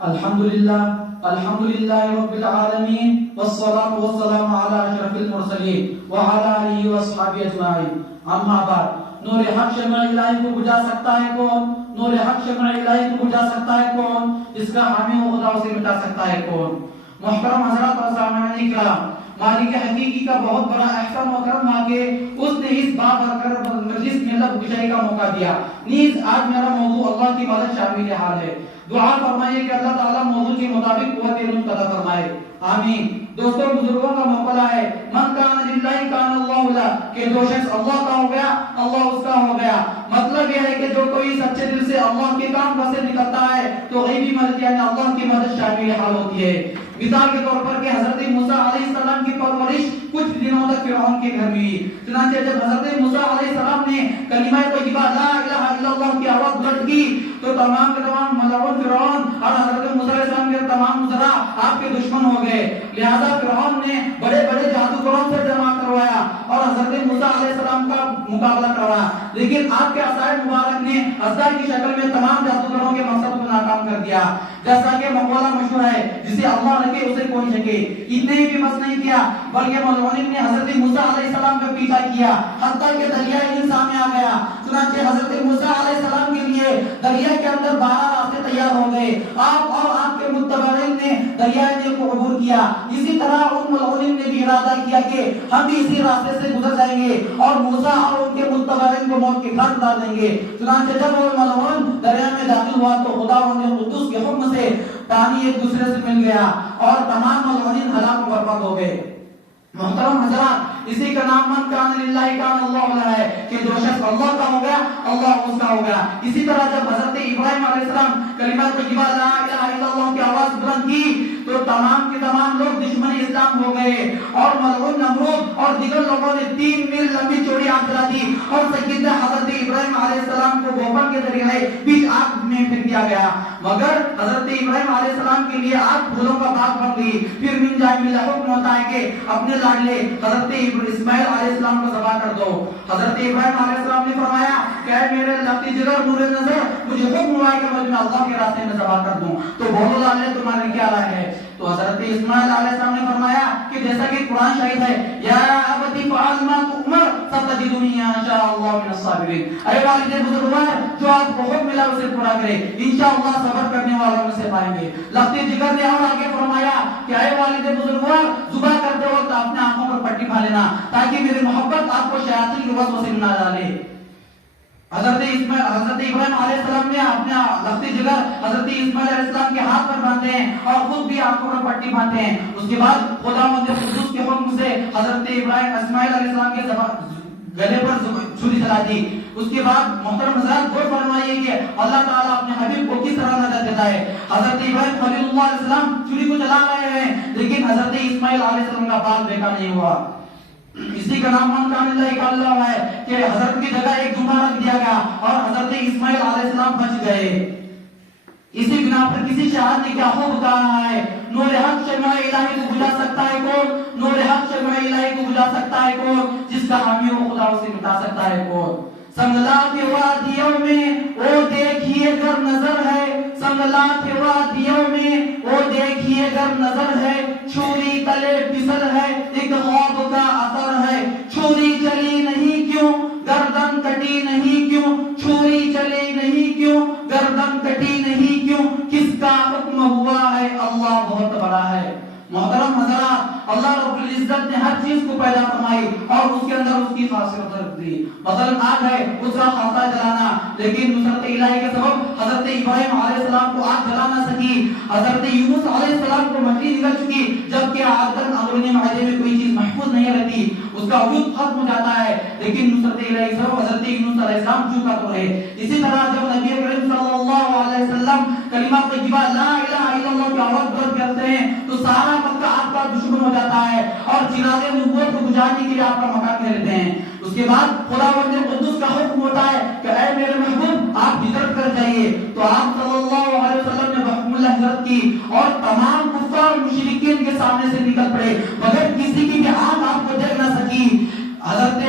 الحمدللہ رب العالمین والصلاة والسلام علی اشرف المرسلین وعلی آلہ واصحابہ اجمعین. اما بعد، نور حق شمع الہی کو بجھا سکتا ہے کون؟ نور حق شمع الہی کو بجھا سکتا ہے کون؟ جس کا حامی و خدا اسے مٹا سکتا ہے کون؟ محترم حضرات اور سامعین کرام، مالک حقیقی کا بہت بڑا احسان و کرم ہے کہ اس نے اس بابرکت مجلس میں لب گشائی کا موقع دیا. نیز آج میرا موضوع اللہ کی مدد شامل حال ہے. دعا فرمائیے کہ اللہ تعالیٰ موضوع کے مطابق قوت علم عطا فرمائے. آمین. دوستوں، بزرگوں کا مقولہ ہے من کان للہ کان اللہ لہ، کہ جو شخص اللہ کا ہو گیا اللہ اس کا ہو گیا. مطلب یہ ہے کہ جو کوئی سچے دل سے اللہ کے کام سے نکلتا ہے تو غیبی مدد یعنی اللہ کی مدد شامل حال ہوتی ہے. مثال کے طور پر کہ حضرت موسیٰ علیہ السلام کی پرورش کچھ دنوں تک فرعون کے گھر میں ہوئی. چنانچہ جب حضرت موسیٰ علیہ السلام نے کلمہ طیبہ لا الہ الا اللہ کی آواز بلند کی تو تمام کے تمام ملعون فرعون اور حضرت موسیٰ علیہ السلام کے تمام وزراء آپ کے دشمن ہو گئے. لہذا فرعون نے بڑے بڑے جادوگروں سے جمع کروایا اور حضرت موسیٰ علیہ السلام کا مقابلہ کروایا، لیکن آپ کے عصائے مبارک نے ازدار کی شکل میں تمام جادوگروں کے مقصد کو ناکام کر دیا. جیسا کہ مقولہ مشہور ہے جسے اللہ رکھے اسے کوئی شکے. اتنے ہی بھی بس نہیں کیا بلکہ ملعونین نے حضرت موسیٰ علیہ السلام کا پیچھا کیا حتیٰ کہ دریائے نیل سامنے آ گیا. چنانچہ حضرت موسیٰ علیہ السلام کے لیے دریا کے اندر 12 راستے تیار ہو گئے. آپ اور آپ کے متبعین نے دریائے نیل کو عبور کیا. اسی طرح ان ملعونین نے بھی ارادہ کیا کہ ہم بھی اسی راستے سے گزر جائیں گے اور موسیٰ اور ان کے متبعین کو موت کے گھاٹ ڈال دیں گے. چنانچہ جب وہ ملعون دریا میں داخل ہوا تو خدا نے قدوس کے حکم سے پانی ایک دوسرے سے مل گیا اور تمام ملعونین ہلاک و برباد ہو گئے. محترم حضرات، اسی کا نام من کان للہ کان اللہ لہ ہے کہ جو شخص اللہ کا ہو گیا اللہ اس کا ہو گیا. اسی طرح جب حضرت ابراہیم علیہ السلام کلمہ طیبہ لا الہ الا اللہ کی آواز بلند کی تو تمام کے تمام لوگ دشمن اسلام ہو گئے اور ملعون نمرود اور دیگر لوگوں نے 3 میل لمبی چوڑی آگ جلا دی اور سیدنا حضرت ابراہیم علیہ السلام کو بھوپل کے ذریعے بیچ آگ میں پھینک دیا گیا. مگر حضرت ابراہیم علیہ السلام کے لیے آگ پھولوں کا باغ بن گئی. پھر من جائے ملا حکم ہوتا ہے کہ اپنے لاڈلے حضرت اسماعیل علیہ السلام کو ذبح کر دو. حضرت ابراہیم علیہ السلام نے فرمایا کہ اے میرے لفظ جگر نور نظر، مجھے حکم ہوا ہے کہ میں اللہ کے راستے میں ذبح کر دوں، تو بولو لاڈلے تمہاری کیا رائے ہے؟ تو حضرت اسماعیل علیہ السلام نے فرمایا کہ جیسا کہ قرآن شاہد ہے یا ابتی فعل ما تؤمر ستجدنی ان شاء اللہ من الصابرین. اے والد بزرگوار، جو آپ کو حکم ملا اسے پورا کرے، انشاءاللہ صبر کرنے والوں میں سے پائیں گے. لفظ جگر نے اور آگے فرمایا کہ اے والد بزرگوار، ذبح کرتے وقت اپنے آنکھوں پر پٹی پھا لینا تاکہ میری محبت آپ کو شیاطین کے وسوسے سے نہ ڈالے. حضرت ابراہیم علیہ السلام نے اپنے لفظ جگر حضرت اسماعیل علیہ السلام کے ہاتھ پر باندھتے ہیں اور خود بھی آنکھوں پر پٹی باندھتے ہیں. اس کے بعد خداوند قدوس کے حکم سے حضرت اسماعیل علیہ السلام کے گلے پر چھری چلا دی. اس کے بعد محترم حضرات غور فرمائیے کہ اللہ تعالیٰ اپنے حبیب کو کس طرح نجات دیتا ہے. حضرت ابراہیم خلیل اللہ علیہ السلام چھری کو چلا رہے ہیں لیکن حضرت اسماعیل علیہ السلام کا بال بیکار نہیں ہوا. اسی کا نام من کان للہ کان اللہ ہے کہ حضرت کی جگہ ایک جمعہ رکھ دیا گیا اور حضرت اسماعیل علیہ السلام بچ گئے. اسی بنا پر کسی شاہد نے کیا خوب کہا ہے، نور حق شمع الہی کو بجھا سکتا ہے کون؟ نور حق شمع الہی کو بجھا سکتا ہے کون؟ جس کا حامی و خدا اسے مٹا سکتا ہے کون؟ سنگلا کے وادیوں میں وہ دیکھیے گر نظر ہے، سنگلا کے وادیوں میں وہ دیکھیے گر نظر ہے، چھری تلے پھسل ہے ایک خواب کا اثر ہے، چھری چلی نہیں کیوں گردن کٹی نہیں کیوں، چھری چلی نہیں کیوں گردن کٹی نہیں کیوں، کس کا حکم ہوا ہے اللہ بہت بڑا ہے. محترم حضرات، اللہ رب العزت نے ہر چیز کو پیدا فرمائی اور اس کے اندر اس کی خاصیت رکھ دی. مثلا آگ ہے، اس کا خاصہ جلانا، لیکن نصرت الہی کے سبب حضرت ابراہیم علیہ السلام کو آگ جلا نہ سکی. حضرت یونس علیہ السلام کو مچھلی نکل چکی جبکہ عادتاً اندرونی معدے میں کوئی چیز محفوظ نہیں رہتی، اس کا وجود ختم ہو جاتا ہے، لیکن نصرت الہی کے سبب حضرت یونس علیہ السلام چوکا تو رہے. اسی طرح جب نبی کریم صلی اللہ علیہ وسلم کلمہ طیبہ لا الہ الا اللہ کی آواز بلند کرتے ہیں تو سارا مکہ آپ کا دشمن ہو جاتا ہے اور چراغ نبوت کو بجھانے کے لیے آپ کا مکان گھیر لیتے ہیں. اس کے بعد خداوند قدوس کا حکم ہوتا ہے کہ اے میرے محبوب آپ ہجرت کر جائیے. تو آپ صلی اللہ علیہ وسلم نے بحکم اللہ ہجرت کی اور تمام کفار مشرکین کے سامنے سے نکل پڑے مگر کسی کی بھی آنکھ آپ کو دیکھ نہ سکی. حضرت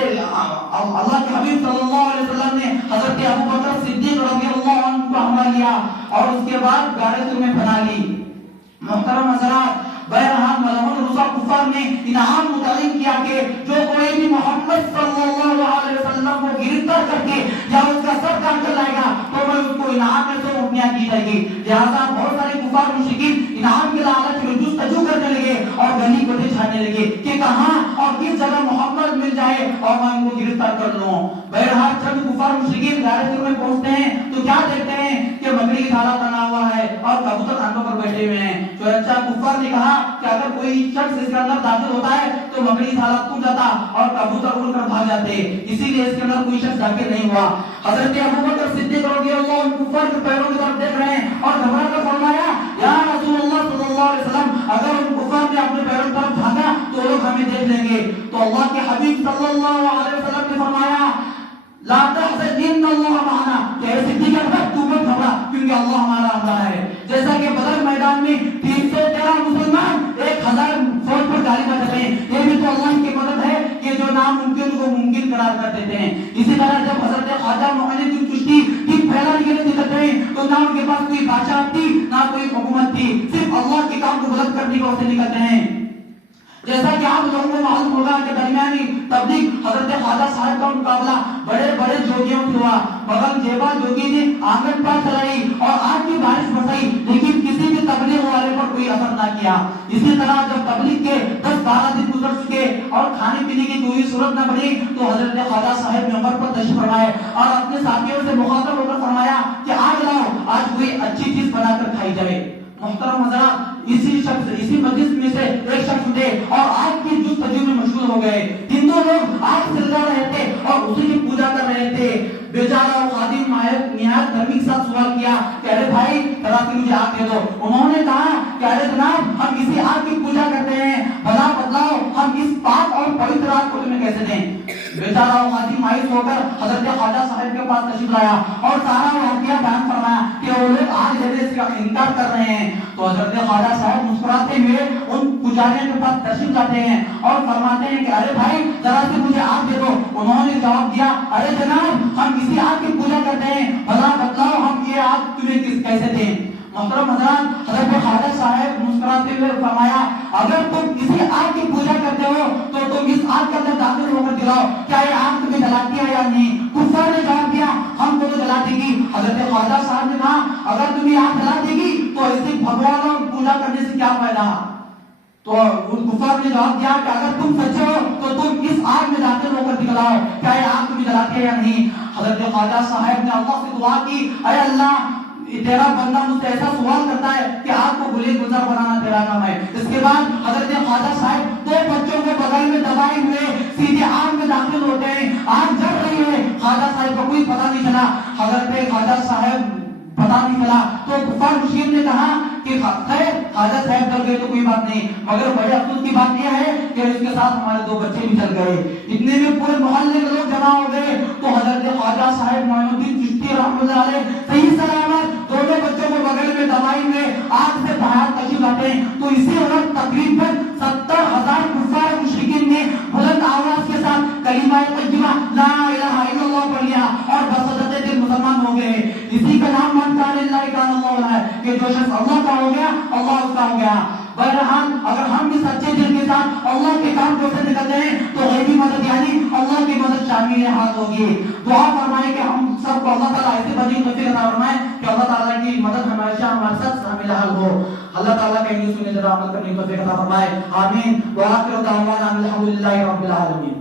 اللہ کے حبیب صلی اللہ علیہ وسلم نے حضرت ابو بکر صدیق رضی اللہ عنہ کو ہمراہ لیا اور اس کے بعد غار ثور میں پناہ لی۔ محترم حضرات، بہرحال ملعون رسوا کفار نے انعام متعین کیا کہ جو کوئی بھی محمد صلی اللہ علیہ وسلم کو گرفتار کر کے یا اس کا سر کاٹ کر لائے گا تو میں اس کو انعام میں سے روٹیاں کی جائے گی۔ لہٰذا بہت سارے کفار مشرکین انعام کے لالچ میں جستجو کرنے لگے اور گلی کوٹے چھانے لگے کہ کہاں اور کس جگہ محمد مل جائے اور میں ان کو گرفتار کر لوں۔ بہرحال جب کفار مشرکین غار ثور میں پہنچتے ہیں تو کیا دیکھتے ہیں کہ مکڑی کی تھالا تنا ہوا ہے اور کبوتر کھانوں پر بیٹھے ہوئے ہیں۔ چنانچہ کفار نے کہا کہ اگر کوئی شخص اس کے اندر داخل ہوتا ہے تو مکڑی تھالا ٹوٹ جاتا اور کبوتر اڑ کر بھاگ جاتے، اسی لیے اس کے اندر کوئی شخص داخل نہیں ہوا۔ حضرت ابوبکر صدیق رضی اللہ عنہ کفار کے پیروں کی طرف دیکھ رہے ہیں اور گھبرا کر فرمایا یا رسول اللہ صلی اللہ علیہ وسلم، اگر ان کفار نے اپنے پیروں کی طرف بھاگا تو لوگ ہمیں دیکھ لیں گے۔ تو اللہ کے حبیب صلی اللہ علیہ وسلم نے فرمایا لا تحزن ان اللہ معنا، کہ ایسی دیگر وقت تو مت گھبرا کیونکہ اللہ ہمارا ہمراہ ہے۔ جیسا کہ بدر میدان میں 313 مسلمان 1000 فوج پر غالب آ جاتے ہیں، یہ بھی تو اللہ کی مدد ہے کہ جو ناممکن کو ممکن قرار کر دیتے ہیں۔ اسی طرح جب حضرت خواجہ معین الدین چشتی دین پھیلانے کے لیے نکلتے ہیں تو نہ ان کے پاس کوئی بادشاہ تھی نہ کوئی حکومت تھی، صرف اللہ کے کام کو بلند کرنے کو سے نکلتے ہیں۔ جیسا کہ آپ لوگوں کو معلوم ہوگا کہ درمیانی تبلیغ حضرت خواجہ صاحب کا مقابلہ بڑے بڑے جوگیوں سے ہوا، مگر جیبا جوگی نے آنگن پار چلائی اور آگ کی بارش برسائی لیکن کسی بھی تبلیغ والے پر کوئی اثر نہ کیا۔ اسی طرح جب تبلیغ کے 10-12 دن گزر چکے اور کھانے پینے کی کوئی صورت نہ بنی تو حضرت خواجہ صاحب منبر پر تشریف فرمائے اور اپنے ساتھیوں سے مخاطب ہو کر فرمایا کہ آج لاؤ، آج کوئی اچھی چیز بنا کر کھائی جائے۔ محترم حضرات، اسی مجلس میں سے ایک شخص اٹھے اور آگ کی جستجو میں مشغول ہو گئے۔ ہندو لوگ آگ سلگا رہے تھے اور اسی کی پوجا کر رہے تھے۔ بیچارہ خادم نہایت نرمی کے ساتھ سوال کیا کہ ارے بھائی ذرا سی مجھے آگ دے دو۔ انہوں نے کہا کہ ارے جناب، ہم اسی آگ کی پوجا کرتے ہیں، بھلا بتلاؤ ہم اس پاک اور پوتر آگ کو تمہیں کیسے دیں۔ بیچارہ خادم مایوس ہو کر حضرت خواجہ صاحب کے پاس تشریف لایا اور سارا واقعہ بیان فرمایا کہ وہ لوگ آگ دینے سے انکار کر رہے ہیں۔ تو حضرت خواجہ صاحب مسکراتے ہوئے ان پجاریوں کے پاس تشریف لاتے ہیں اور فرماتے ہیں کہ ارے بھائی ذرا سے مجھے آگ دے دو۔ انہوں نے جواب دیا ارے جناب، ہم اسی آگ کی پوجا کرتے ہیں، بھلا بتلاؤ ہم یہ آگ تمہیں کیسے دیں۔ محترم حضرات، حضرت خواجہ صاحب مسکراتے ہوئے فرمایا اگر تم اسی آگ کی پوجا کرتے ہو تو تم اس آگ کے اندر داخل ہو کر دکھاؤ، کیا یہ آگ تمہیں جلاتی ہے یا نہیں۔ کفار نے جواب دیا ہم کو تو جلا دے گی۔ حضرت خواجہ صاحب نے کہا اگر تمہیں آگ جلا دے گی تو اسی بھگوان اور پوجا کرنے سے کیا فائدہ۔ تو ان کفار نے جواب دیا کہ اگر تم سچے ہو تو تم اس آگ میں داخل ہو کر دکھلاؤ، کیا یہ آگ تمہیں جلاتی ہے یا نہیں۔ حضرت خواجہ صاحب نے اللہ سے دعا کی اے اللہ، تیرا بندہ مجھ سے ایسا سوال کرتا ہے کہ آپ کو گلے گلزار بنانا تیرا کام ہے۔ اس کے بعد حضرت خواجہ صاحب 2 بچوں کو بغل میں دبائے ہوئے سیدھے آگ میں داخل ہوتے ہیں۔ آگ جل رہی ہے، خواجہ صاحب کو کوئی پتہ نہیں چلا۔ حضرت خواجہ صاحب پتہ نہیں چلا تو کفار مشرکین نے کہا کہ خیر خواجہ صاحب جل گئے تو کوئی بات نہیں، مگر بڑے افسوس کی بات یہ ہے کہ اس کے ساتھ ہمارے 2 بچے بھی جل گئے۔ اتنے میں پورے محلے کے لوگ جمع ہو گئے تو حضرت خواجہ صاحب معین الدین چشتی رحمۃ اللہ علیہ صحیح سلامت دونوں بچوں کو بغل میں دبائے ہوئے آگ سے باہر تشریف لاتے ہیں۔ تو اسی وقت تقریباً 70,000 کفار مشرکین نے بلند آواز کے ساتھ کلمہ طیبہ لا الہ الا اللہ پڑھ لیا اور بصدق دل مسلمان ہو گئے۔ اسی کا نام من کان للہ کان اللہ ہے کہ جو شخص اللہ کا ہو گیا اللہ اس کا ہو گیا۔ بہرحال اگر ہم بھی سچے دل کے ساتھ اللہ کے کام کو سے نکلتے ہیں تو غیبی مدد یعنی اللہ کی مدد شامل حال ہوگی۔ دعا فرمائے کہ ہم سب کو اللہ تعالیٰ ایسے بڑی توفیق عطا فرمائے کہ اللہ تعالیٰ کی مدد ہمیشہ ہمارے ساتھ شامل حال ہو۔ اللہ تعالیٰ کا یہ سننے ذرا عمل کرنے کی توفیق عطا فرمائے، آمین۔ وآخر دعوانا الحمد للہ رب العالمین۔